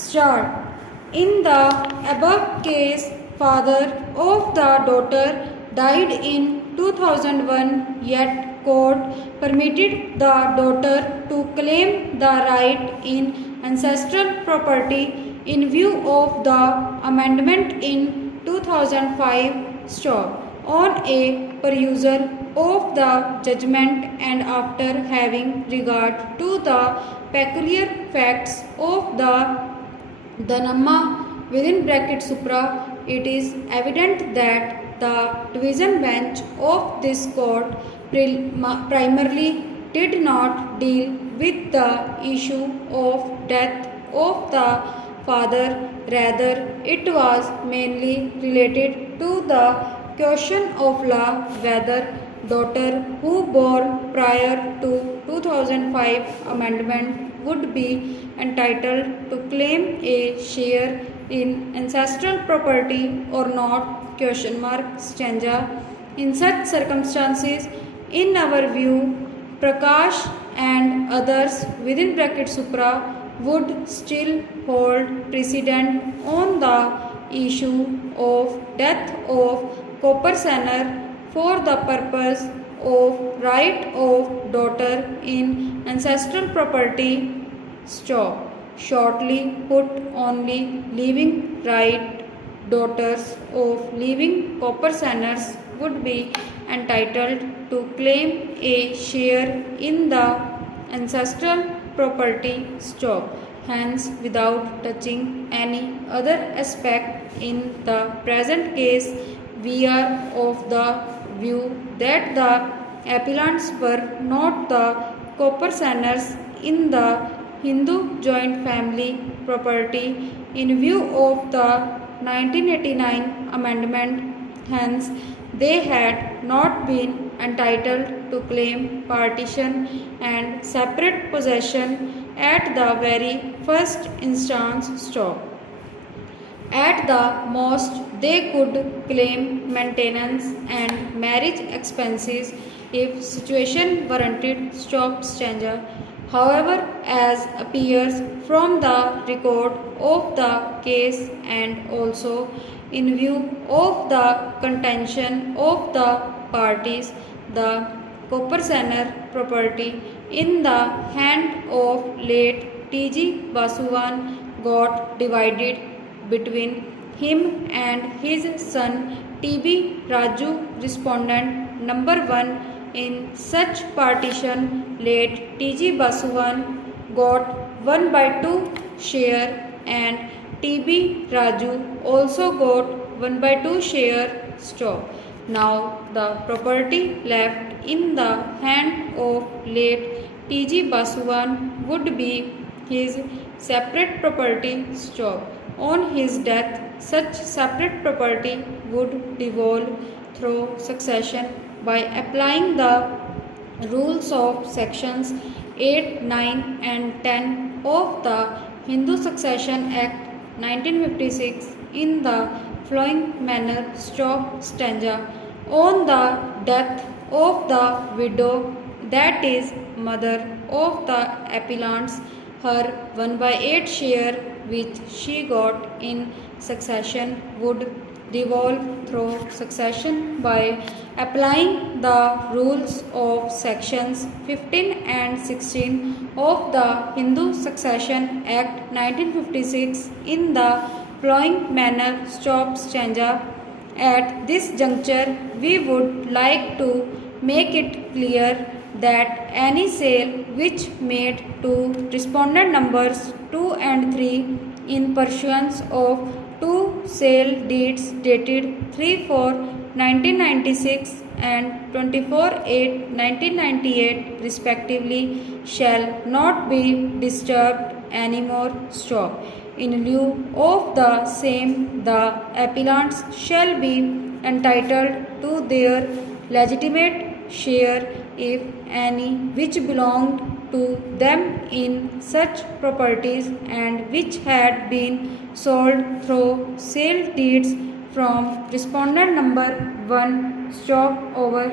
Start. In the above case, father of the daughter died in 2001, yet court permitted the daughter to claim the right in ancestral property in view of the amendment in 2005. Stop. On a perusal of the judgment and after having regard to the peculiar facts of the Dhamma within bracket supra, it is evident that the division bench of this court primarily did not deal with the issue of death of the father. Rather, it was mainly related to the question of law whether daughter who bore prior to 2005 amendment would be entitled to claim a share in ancestral property or not, stanza. In such circumstances, in our view, Prakash and others within bracket supra would still hold precedent on the issue of death of Coppersener for the purpose of right of daughter in ancestral property. Stop. Shortly put, only living right daughters of living Copperseners would be entitled to claim a share in the ancestral property. Stop. Hence, without touching any other aspect in the present case, we are of the view that the appellants were not the Copperseners in the Hindu joint family property in view of the 1989 amendment. Hence, they had not been entitled to claim partition and separate possession at the very first instance. Stop. At the most, they could claim maintenance and marriage expenses if situation warranted. Stop. Stanza. However, as appears from the record of the case and also in view of the contention of the parties, the Coppersener property in the hand of late T.G. Vasuvan got divided between him and his son T.B. Raju, respondent number 1. In such partition, late T.G. Vasuvan got 1/2 share and T.B. Raju also got 1/2 share. Stop. Now the property left in the hand of late T.G. Vasuvan would be his separate property. Stop. On his death, such separate property would devolve through succession by applying the rules of sections 8, 9 and 10 of the Hindu Succession Act 1956 in the following manner. Stop. Stanza. On the death of the widow, that is mother of the appellants, her 1/8 share which she got in succession would devolve through succession by applying the rules of sections 15 and 16 of the Hindu Succession Act 1956 in the following manner. Stop. Stanza. At this juncture, we would like to make it clear that any sale which made to respondent numbers 2 and 3 in pursuance of 2 sale deeds dated 3/4/1996 and 24/8/1998 respectively shall not be disturbed anymore. Stop. In lieu of the same, the appellants shall be entitled to their legitimate share, if any, which belonged to them in such properties and which had been sold through sale deeds from respondent number 1. Stop. Over.